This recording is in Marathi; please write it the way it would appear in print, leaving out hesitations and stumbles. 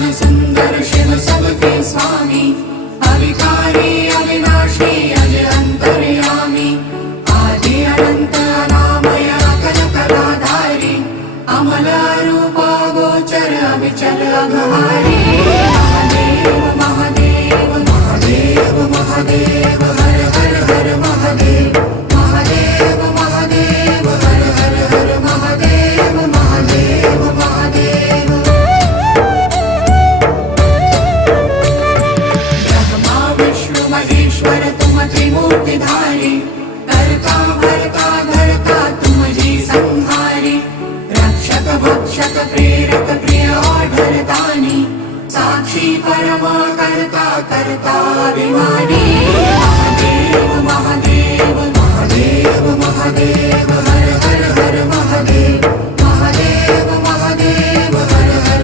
ज्ञान सुंदर शिव सबके स्वामी, अविकारी अविनाशी अजय अंतर्यामी, आदि अनंत अनामय अखिल कलाधारी, अमल रूप गोचर अविचल अघहारी। महादेव महादेव महादेव महादेव हर हर हर महादेव, महादेव महादेव हर हर हर महादेव, महादेव महादेव। ब्रह्मा विष्णु महेश्वर तुम त्रिमूर्तिधारी, कर्ता भर्ता धर्ता तुम जी संहारी, रक्षक भक्षक प्रेरक प्रिय ऑढरदानी, साक्षी परमा कर्ता कर्ता अभिमानी।